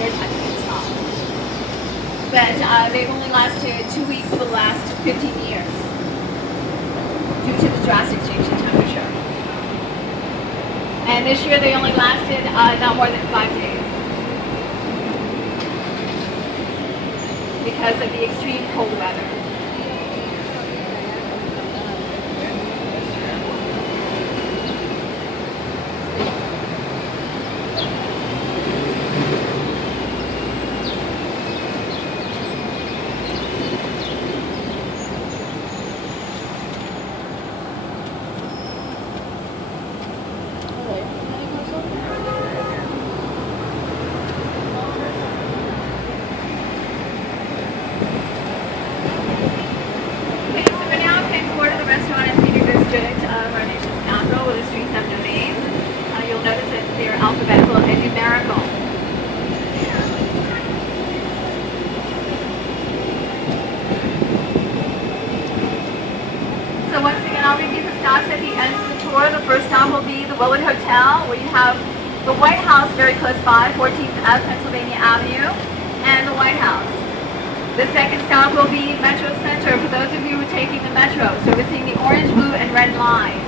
tires had to be installed. But they've only lasted 2 weeks for the last 15 years due to the drastic change in temperature. And this year they only lasted not more than 5 days because of the extreme cold weather. Alphabetical and numerical. So once again, I'll review the stops at the end of the tour. The first stop will be the Willard Hotel, where you have the White House very close by, 14th Ave, Pennsylvania Avenue, and the White House. The second stop will be Metro Center, for those of you who are taking the Metro, servicing the orange, blue, and red line.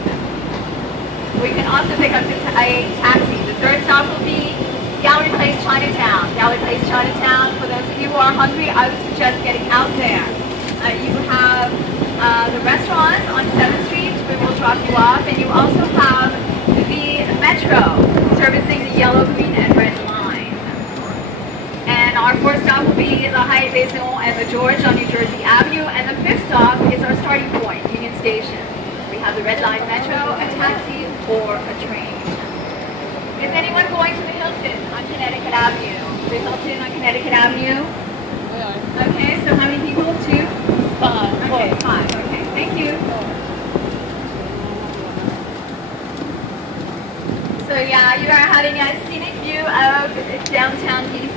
We can also pick up a taxi. The third stop will be Gallery Place, Chinatown. Gallery Place, Chinatown, for those of you who are hungry, I would suggest getting out there. You have the restaurants on 7th Street, we will drop you off, and you also have the Metro, servicing the yellow, green, and red line. And our fourth stop will be the Hyatt Maison and the George on New Jersey Avenue, and the fifth stop is our starting point, Union Station. We have the Red Line Metro, a taxi, or a train. Is anyone going to the Hilton on Connecticut Avenue? The Hilton on Connecticut Avenue? We are. Okay, so how many people? 2? 5. Okay, 5. Okay, thank you. So yeah, you are having a scenic view of downtown DC.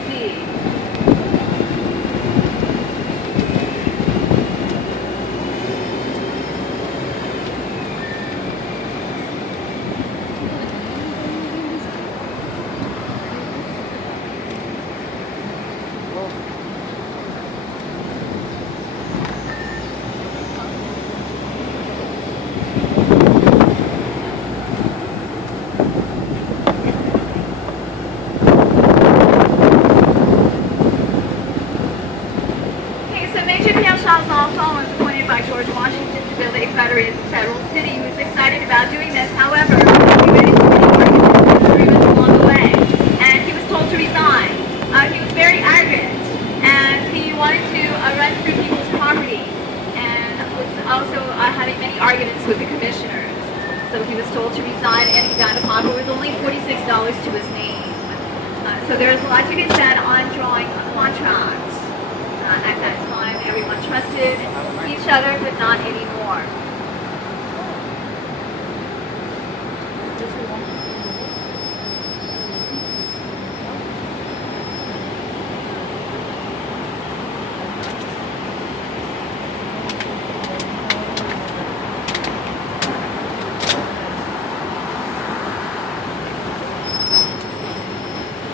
Was appointed by George Washington to build a federal city. He was excited about doing this. However, he went into many arguments and disagreements along the way, and he was told to resign. He was very arrogant, and he wanted to run through people's property, and was also having many arguments with the commissioners. So he was told to resign, and he died upon with only $46 to his name. So there is a lot to be said on drawing a contract. At that time, everyone trusted each other, but not anymore.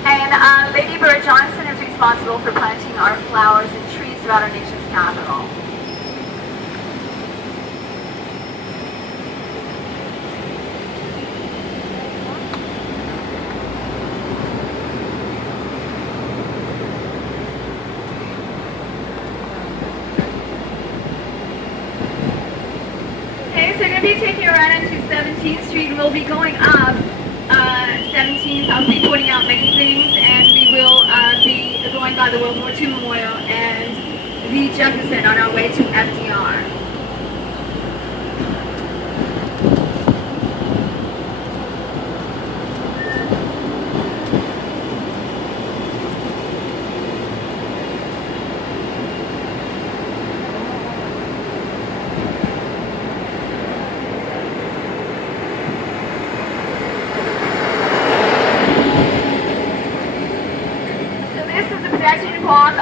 And Lady Bird Johnson is responsible for planting our flowers and trees throughout our nation's capital. Okay, so we're going to be taking a run into 17th Street, and we'll be going up 17th. I'll be pointing out many things, and we will be going by the World War II Memorial and the Jefferson on our way to FDR.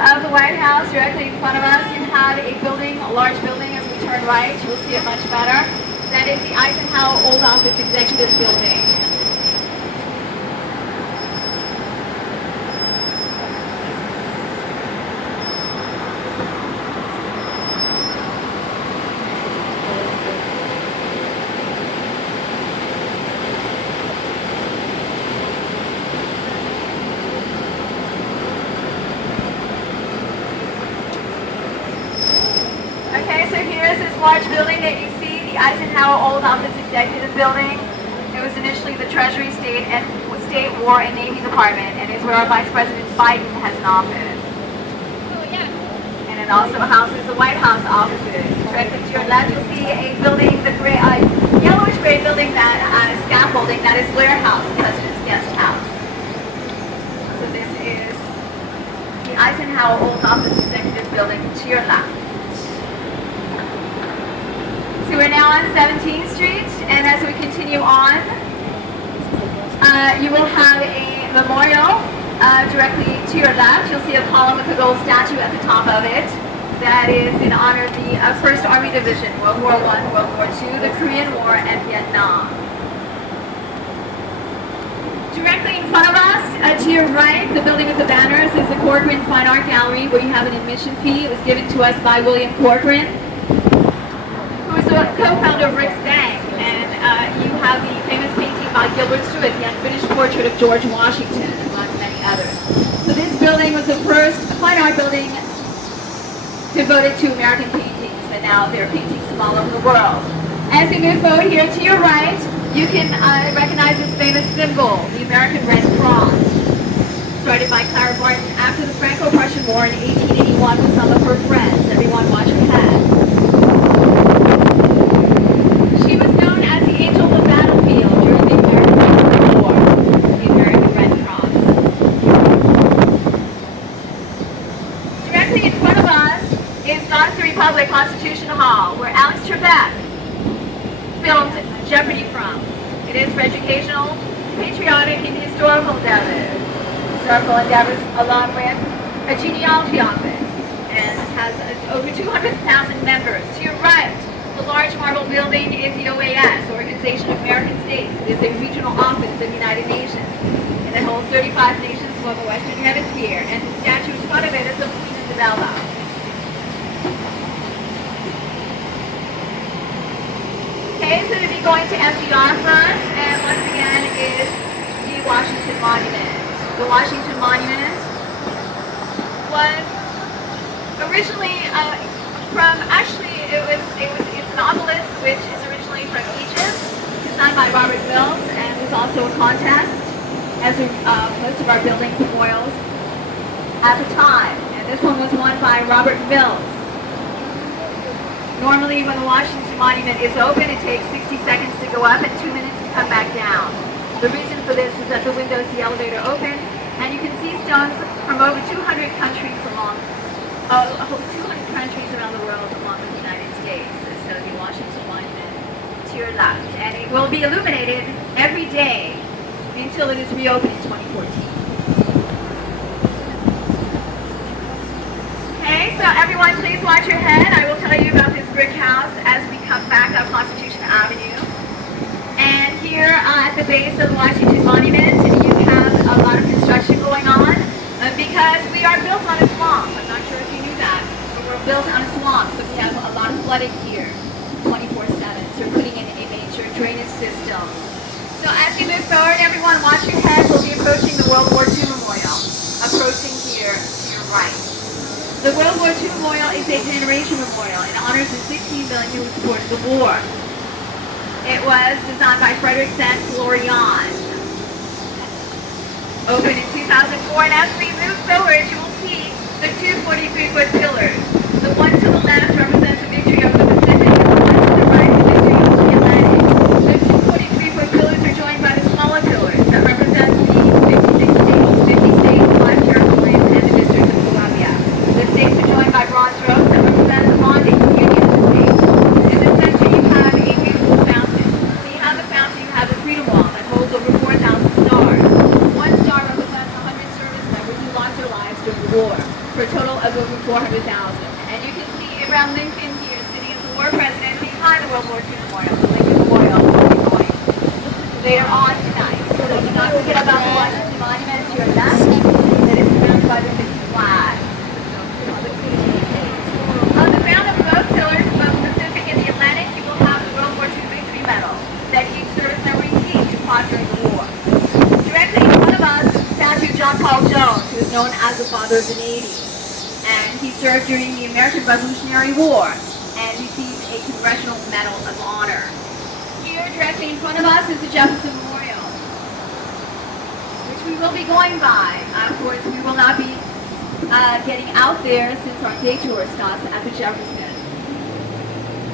Of the White House, directly in front of us, you have a building, a large building. As we turn right, you will see it much better. That is the Eisenhower Old Office Executive Building. large building that you see, the Eisenhower Old Office Executive Building, it was initially the Treasury, State, War, and Navy Department, and is where our Vice President Biden has an office. And it also houses the White House offices. Directly to your left, you'll see a building, the yellowish gray building, that scaffolding, that is Blair House, the President's guest house. So this is the Eisenhower Old Office Executive Building to your left. So we're now on 17th Street, and as we continue on, you will have a memorial directly to your left. You'll see a column with a gold statue at the top of it. That is in honor of the 1st Army Division, World War I, World War II, the Korean War, and Vietnam. Directly in front of us, to your right, the building with the banners, is the Corcoran Fine Art Gallery, where you have an admission fee. It was given to us by William Corcoran, who is the co-founder of Rick's Bank. And you have the famous painting by Gilbert Stuart, the unfinished portrait of George Washington, among many others. So this building was the first fine art building devoted to American paintings, but now there are paintings from all over the world. As we move forward here to your right, you can recognize this famous symbol, the American Red Cross, started by Clara Barton after the Franco-Prussian War in 1881 with some of her friends. Everyone watch her head. She was known as the Angel of the Battlefield during the American War, the American Red Cross. Directly in front of us is Knox Republic Constitution Hall, where Alex Trebek filmed Jeopardy from. It is for educational, patriotic, and historical endeavors. Along with a genealogy office, and has over 200,000 members. To your right, the large marble building is the OAS, Organization of American States. It is a regional office of the United Nations, and it holds 35 nations along the Western Hemisphere, and the statue in front of it is of Queen Isabella. Okay, so to be going to FDR first, and once again is the Washington Monument. The Washington Monument was originally it's an obelisk which is originally from Egypt, designed by Robert Mills, and was also a contest, as most of our buildings memorials at the time. And this one was won by Robert Mills. Normally, when the Washington Monument is open, it takes 60 seconds to go up and 2 minutes to come back down. The reason for this is that the windows, the elevator open, and you can see stones from over 200 countries around the world along with the United States. So the Washington Monument to your left. And it will be illuminated every day until it is reopened in 2014. Okay, so everyone please watch your head. I will tell you about this brick house as we come back up Constitution Avenue. And here at the base of the Washington Monument, you have a lot of construction going on because we are built on a swamp. I'm not sure if you knew that, but we're built on a swamp, so we have a lot of flooding here 24/7. So we're putting in a major drainage system. So as we move forward, everyone watch your head. We'll be approaching the World War II Memorial, approaching here to your right. The World War II Memorial is a generation memorial and honors the 16 million who supported the war. It was designed by Frederick St. Florian. Opened in 2004, and as we move forward, you will see the two 43-foot pillars. The one to the left represents the victory over the Pacific, and the one to the right, the victory over the Atlantic. The two 43-foot pillars are joined by the smaller pillars that represent the 50 states, 5 territories, and the District of Columbia. The states are joined by bronze ropes that represent the bonding union of the states. In the center, you have a beautiful fountain. So you have the fountain, you have the Freedom Wall that holds over 4,000 stars. One star represents 100 service members who lost their lives during the war, for a total of over 400,000. And you can see Abraham Lincoln here sitting as the war president behind the World War II Memorial, the Lincoln Memorial will be going later on tonight. So do not forget about the Washington Monument to your left that is surrounded by the 50 flags. On the ground of both pillars, both the Pacific and the Atlantic, you will have the World War II Victory Medal that each service member received who fought during the war. Directly in front of us is the statue of John Paul Jones, who is known as the father of the Navy. And he served during the American Revolutionary War and received a Congressional Medal of Honor. Here, directly in front of us, is the Jefferson Memorial, which we will be going by. Of course, we will not be getting out there since our day tour stops at the Jefferson.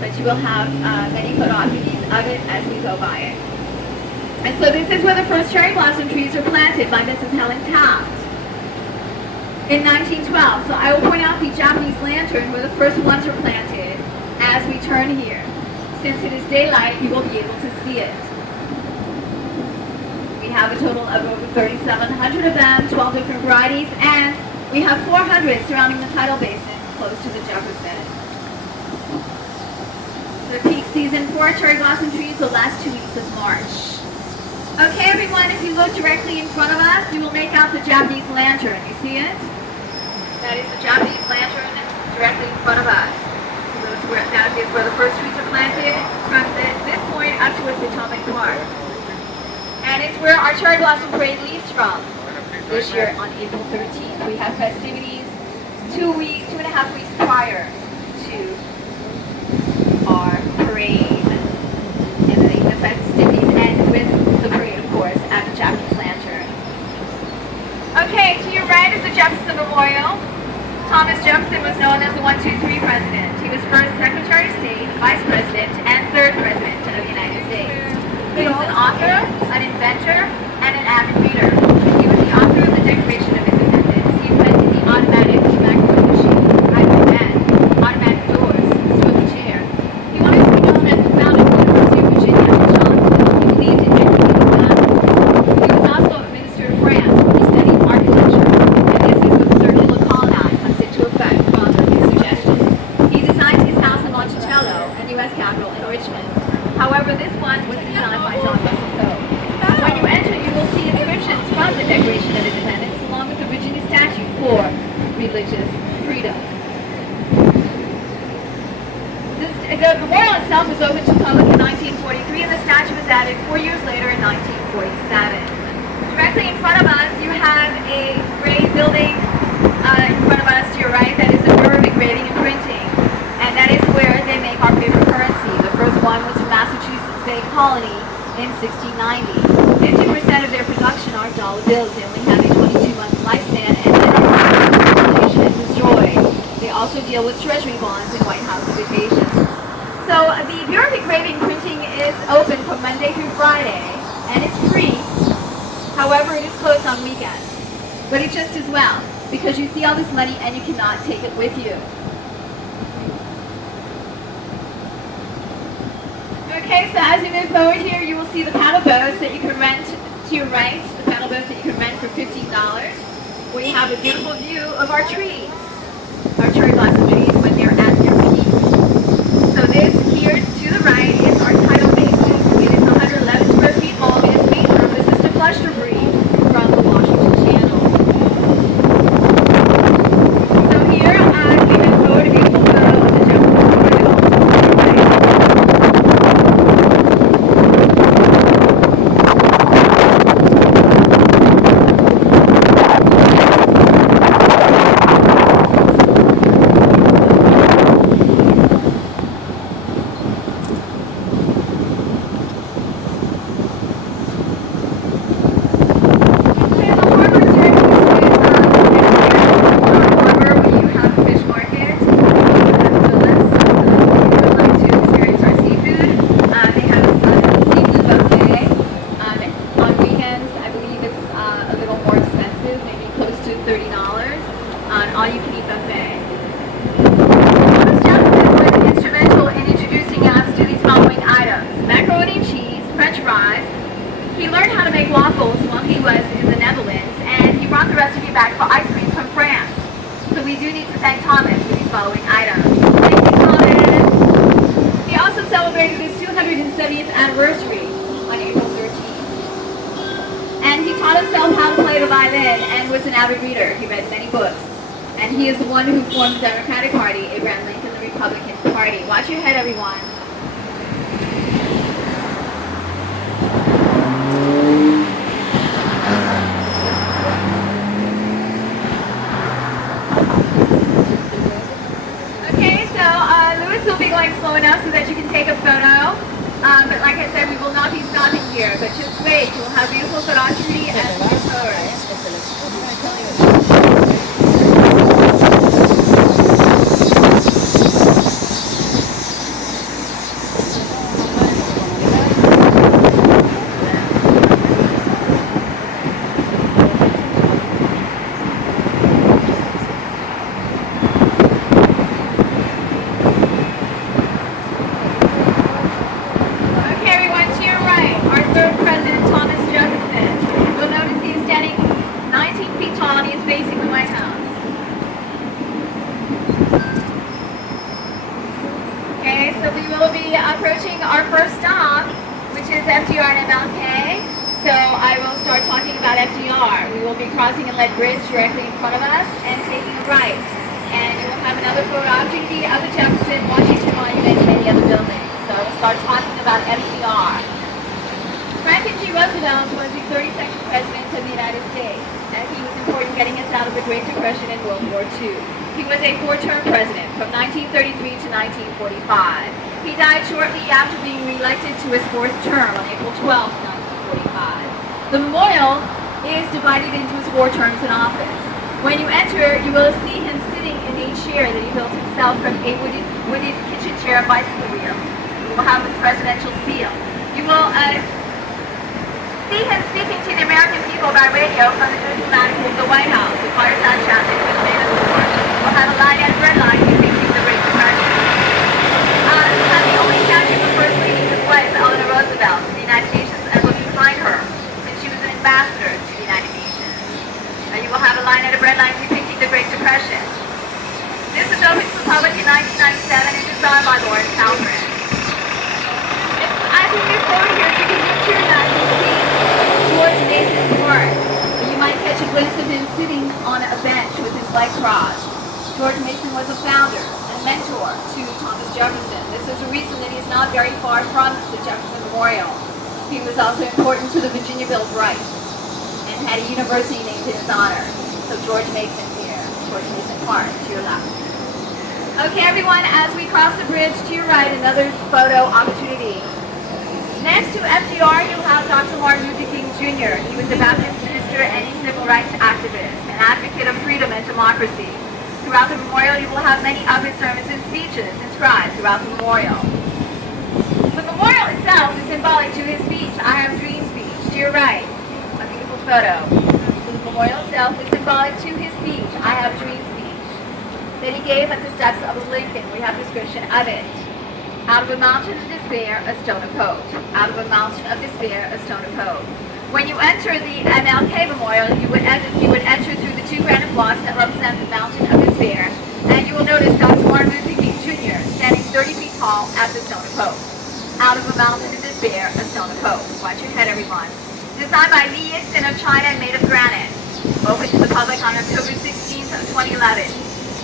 But you will have many photo opportunities of it as we go by it. And so this is where the first cherry blossom trees were planted by Mrs. Helen Taft in 1912. So I will point out the Japanese lantern where the first ones were planted as we turn here. Since it is daylight, you will be able to see it. We have a total of over 3,700 of them, 12 different varieties, and we have 400 surrounding the tidal basin close to the Jefferson. The peak season for cherry blossom trees will last 2 weeks of March. Okay, everyone, if you look directly in front of us, you will make out the Japanese lantern. You see it? That is the Japanese lantern directly in front of us. So that is where the first trees are planted from this point up towards Potomac Park. And it's where our cherry blossom parade leaves from this year on April 13th. We have festivities 2.5 weeks prior to our parade. And the festivities end with the parade, of course, at the Japanese Lantern. Okay, to your right is the Jefferson Memorial. Thomas Jefferson was known as the 1-2-3 president. He was first Secretary of State, Vice President, and third President of the United States. He was an author, an inventor, and an avid reader. He was the author of the Declaration of Independence. He invented the automatic tobacco machine, automatic doors, swivel chair. He wanted to be known as the founder of the University of Virginia at Johnson. He believed in educating masses. He was also a minister to France. He studied architecture, and this is what the circular colonnade comes into effect from his suggestions. He designed his house in Monticello, and U.S. Capitol in Richmond. However, this one was designed by John Russell Poe. When you enter, you will see inscriptions from the Declaration of Independence, along with the Virginia statute for religious freedom. The memorial itself was opened to the public in 1943, and the statue was added 4 years later in 1947. Directly in front of us, you have a gray building in front of us to your right that is a Bureau of Engraving and Printing, and that is where they make our paper currency. The first one was from Massachusetts Bay Colony in 1690. 50% of their production are dollar bills. They only have a 22-month lifespan, and then are circulation and destroyed. They also deal with treasury bonds and White House invitations. So the Bureau of Engraving and Printing is open from Monday through Friday, and it's free. However, it is closed on weekends. But it's just as well, because you see all this money and you cannot take it with you. Okay, so as you move forward here, you will see the paddle boats that you can rent to your right, the paddle boats that you can rent for $15. We have a beautiful view of our trees, our cherry blossom trees when they're at their peak. So this here to the right is our tidal basin. It is 111 square feet long, and its main purpose is to flush debris from the Washington Channel. So here, we move forward a beautiful photo of the Jefferson Memorial. He learned how to make waffles while he was in the Netherlands, and he brought the recipe back for ice cream from France. So we do need to thank Thomas for these following items. Thank you, Thomas. He also celebrated his 270th anniversary on April 13th. And he taught himself how to play the violin and was an avid reader. He read many books. And he is the one who formed the Democratic Party, Abraham Lincoln, the Republican Party. Watch your head, everyone. Okay, so Louis will be going slow enough so take a photo. But like I said, we will not be stopping here. But just wait, you'll have beautiful photo opportunity and approaching our first stop, which is FDR and MLK. So I will start talking about FDR. We will be crossing Inlet Bridge directly in front of us and taking a right. And you will have another photo opportunity of the Jefferson, Washington Monument, and many other buildings. So we'll start talking about FDR. Franklin D. Roosevelt was the 32nd President of the United States, and he was important getting us out of the Great Depression and World War II. He was a four-term president from 1933 to 1945. He died shortly after being reelected to his fourth term on April 12, 1945. The memorial is divided into his 4 terms in office. When you enter, you will see him sitting in a chair that he built himself from a wooded kitchen chair and bicycle wheel. You will have the presidential seal. You will see him speaking to the American people by radio from the news of the White House, the fireside chat that was made of the war. We'll have a line and a red line depicting the Great Depression. We'll have the only statue of the First Lady, his wife, Eleanor Roosevelt, in the United Nations, and will be behind her, since she was an ambassador to the United Nations. You will have a line and a red line depicting the Great Depression. This is opened to the public in 1997 and designed by Lawrence Halpern. As we move forward here, you can look here now, you see George Mason Park. You might catch a glimpse of him sitting on a bench with his leg crossed. George Mason was a founder and mentor to Thomas Jefferson. This is a reason that he's not very far from the Jefferson Memorial. He was also important to the Virginia Bill of Rights and had a university named in his honor. So George Mason here, George Mason Park to your left. Okay everyone, as we cross the bridge to your right, another photo opportunity. Next to FDR, you'll have Dr. Martin Luther King Jr. He was a Baptist minister and a civil rights activist, an advocate of freedom and democracy. Throughout the memorial, you will have many of his sermons and speeches inscribed throughout the memorial. The memorial itself is symbolic to his speech, I Have Dreams speech, to your right. A beautiful photo. So the memorial itself is symbolic to his speech, I Have Dreams speech, that he gave at the steps of Lincoln. We have a description of it. Out of a mountain of despair, a stone of hope. Out of a mountain of despair, a stone of hope. When you enter the MLK Memorial, you would enter through the 2 granite blocks that represent the mountain of despair, and you will notice Dr. Martin Luther King Jr. standing 30 feet tall at the stone of hope. Out of a mountain of despair, a stone of hope. Watch your head, everyone. Designed by Li Yixin of China and made of granite. Opened to the public on October 16th of 2011.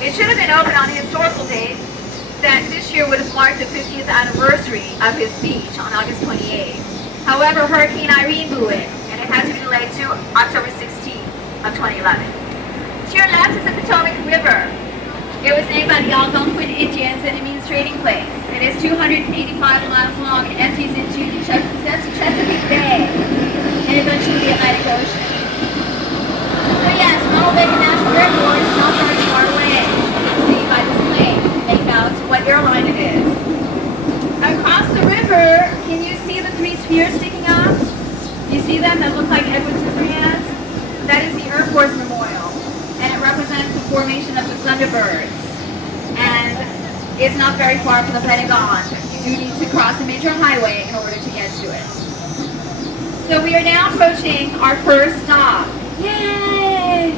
It should have been opened on the historical date that this year would have marked the 50th anniversary of his speech on August 28th. However, Hurricane Irene blew it, and it had to be delayed to October 16th of 2011. To your left is the Potomac River. It was named by the Algonquin Indians, and it means trading place. It is 285 miles long and empties into the Chesapeake Bay, and eventually the Atlantic Ocean. So yes, Ronald Reagan National Airport is not very far away. You can see by this plane. Make out what airline it is. Across the river, can you see the 3 spheres sticking up? You see them that look like Edward Scissorhands? That is the Air Force Memorial, and it represents the formation of the Thunderbirds. And it's not very far from the Pentagon. You do need to cross a major highway in order to get to it. So we are now approaching our first stop. Yay!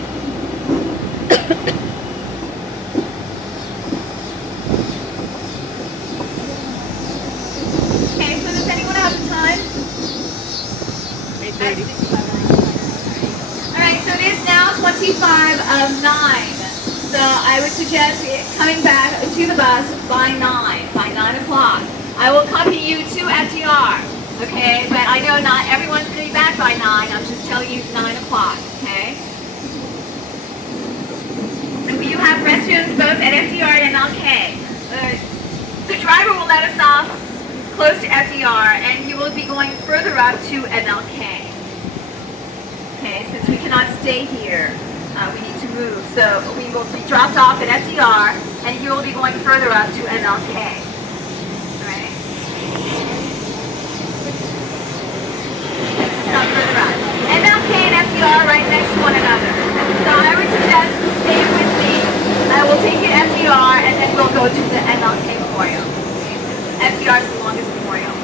Alright, so it is now 25 of 9. So I would suggest coming back to the bus by 9 o'clock. I will accompany you to FDR, okay? But I know not everyone's going to be back by 9. I'm just telling you 9 o'clock, okay? So you have restrooms both at FDR and MLK. The driver will let us off close to FDR, and you will be going further up to MLK. Okay, since we cannot stay here, we need to move. So we will be dropped off at FDR, and you will be going further up to MLK. All right. Some further up. MLK and FDR are right next to one another. So I would suggest stay with me. I will take you to FDR, and then we'll go to the MLK Memorial. Okay, since FDR is the longest memorial.